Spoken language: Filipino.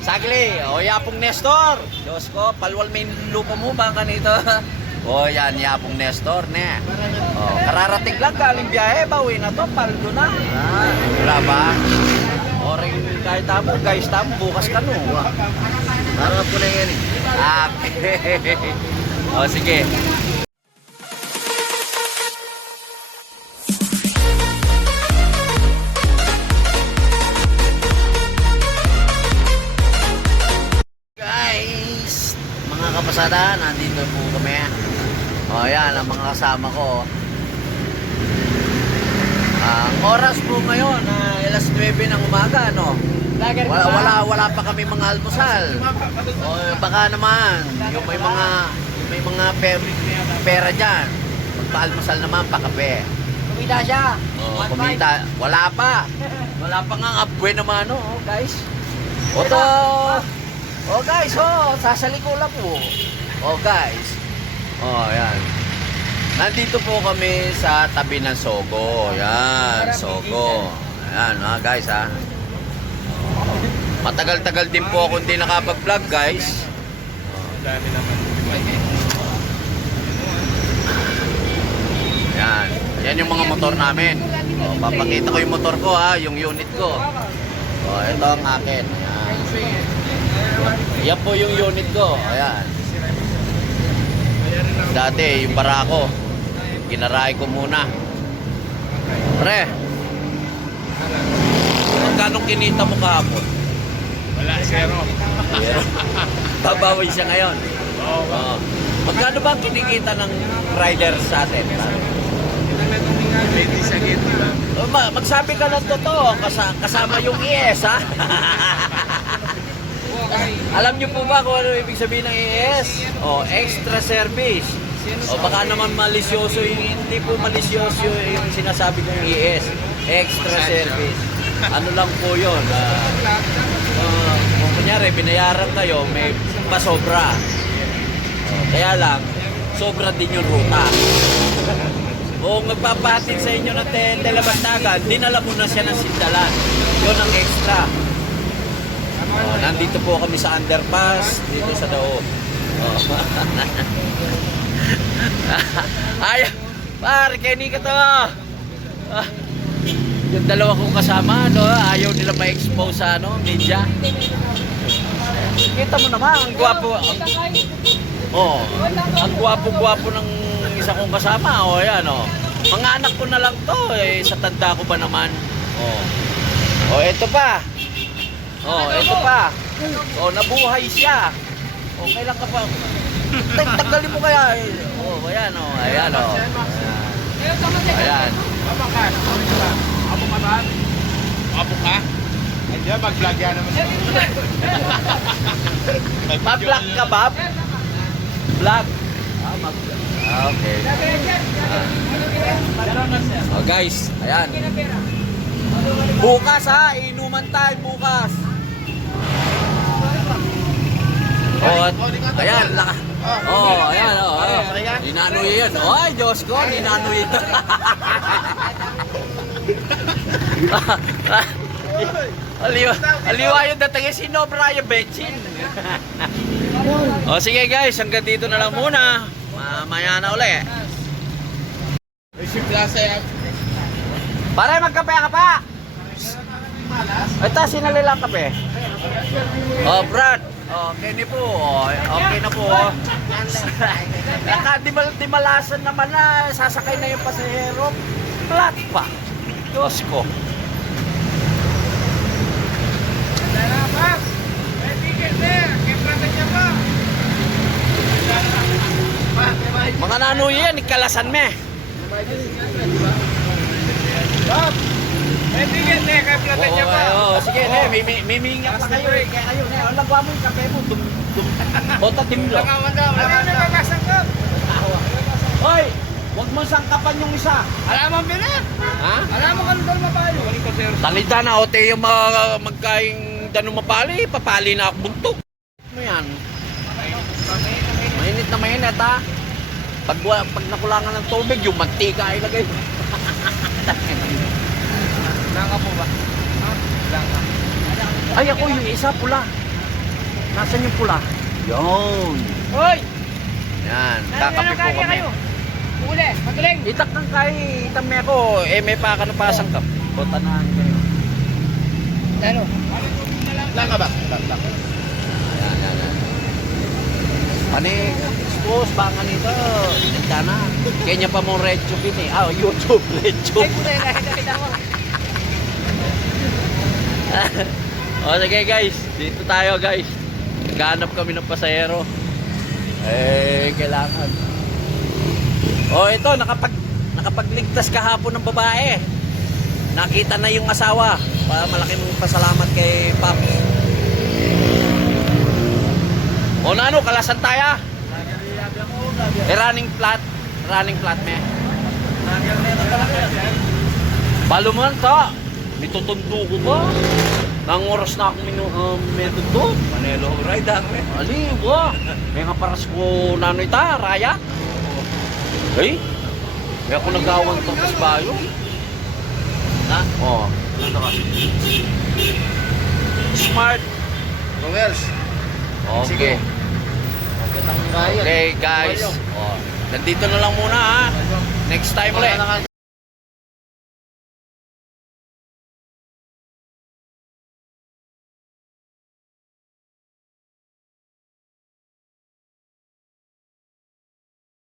Sagli, o yapong Nestor. Diyos ko, palwal may lupa mo ba kanito? O yan, yapong Nestor, ne. O, kararating lang galing biyahe, bawi na to, paldo na. Wala ba? O rin kahit tamo, guys, tamo, bukas ka no. Harap ko na yan eh. Okay. O, sige. Guys, mga kapasada, nandito po kami. O, yan, ang mga kasama ko. Ang oras po ngayon, alas 9 ng umaga, no? Wala pa kami mga almusal. O baka naman, yung may mga pera diyan. Magpa-almusal naman pa kape. Kumita siya. O, kumita, wala pa nga ang abwe naman, no, guys. Guys, sasaliko lang po. Guys. Yan. Nandito po kami sa tabi ng Sogo. Yan, Sogo. Ayan, guys, ha. Matagal-tagal din po ako hindi nakapag-vlog, guys. Dami naman. Yan. Yan yung mga motor namin. Papakita ko yung motor ko, ha, yung unit ko. Ito ang akin. Ayan. Yan po yung unit ko. Ayan. Dati, yung barako. Ginarahe ko muna. Pre, magkano kinita mo kahapon? Wala, zero. Babawi siya ngayon. Oo. Magkano ba ang kinikita ng rider sa atin? Pwede sa gate, di ba? Magsabi ka ng totoo, kasama yung ES, ha? Alam niyo po ba kung ano ibig sabihin ng ES? Extra service. Baka naman malisyoso yung, hindi po malisyoso yung sinasabi kong ES. Extra service. Ano lang po yun? Kung kunyari, binayaran kayo, may pasobra. Kaya lang, sobra din yung ruta. O magpapahatid sa inyo ng telebantagan, dinala mo na siya ng sindalan. Yun ang extra. Nandito po kami sa underpass, dito sa Daog. Ay, pare, Kenny ka to. Yung dalawa kong kasama, ayaw nila ma-expose sa media. Kita mo naman, ang gwapo. Ang gwapo-gwapo ng isa kong kasama. Ayan, mga anak ko na lang to, sa tanda ko pa naman. Ito pa. Ito pa. Nabuhay siya. Kailan ka pa? Tagalin mo kaya. Ayan, ayan, ayan. Abo ka? Hindi, mag-vlog yan naman. Mag-vlog ka, Bob? Vlog? Mag-vlog. Okay. Guys, ayan. Bukas, ha? Inuman tayo bukas. Ayan. Ayan, ninanoy yan. Ay, Diyos ko, ninanoy yan. Aliwa yung dating sinobra yung bensin. Sige guys, hanggang dito na lang muna. Mamaya na uli. Si Plaza yan. Pare, magkape ka pa. Ito, sinalilang kape. Brad. Kenny po. Okay na po. Nakadimalasan naman na. Sasakay na yung pasahero. Flat pa. Diyos ko. Mga nanoy yan, ikalasan me. Sige, mimingat pa kayo eh. Kaya kayo, nagwa mo yung kape mo. Bota timlo. Hoy, huwag mo sangkapan yung isa. Alam mo, Binet? Ha? Alam mo kung doon mapalo. Talida na, ote yung magkaing danong mapali, papali na ako buntok. Ano yan? Mainit na mainit, ha? Pag nakulangan ng tubig, yung mantika ay lagay. Langka po ba? Langka. Ay, ako yung isa pula. Nasaan yung pula? Yun. Hoy! Yan, kakape po kami. Uli, magaling! Itak kang kay itame ako, may pakanapasang ka. O tanahan kayo. Ano? Lang ka ba? Lang. Yan. Pani, expose, baka nito. Nagka na. Kanya pa mong red tube yun eh. YouTube, red Ay, tube. puta yung nakita mo. O sige guys, dito tayo guys. Naghanap kami ng pasahero. Kailangan. Ito, nakapagligtas kahapon ng babae. Nakita na yung asawa. Malaking pasalamat kay Paps. Ano, kalasan tayo? Running flat me. Baluman ta. Mitutundo ko ba? Nang oras na akong metundo. Manelo ride ang Ali, ba? May nga paras ko nanoy ta, raya. Hey, may ako nagawang tungkos bayo. Ha? Oh. Ano ka? Smart. Rongers. Okay. Kitang kaya. Okay, guys. Oh, nandito na lang muna ha. Next time ulit.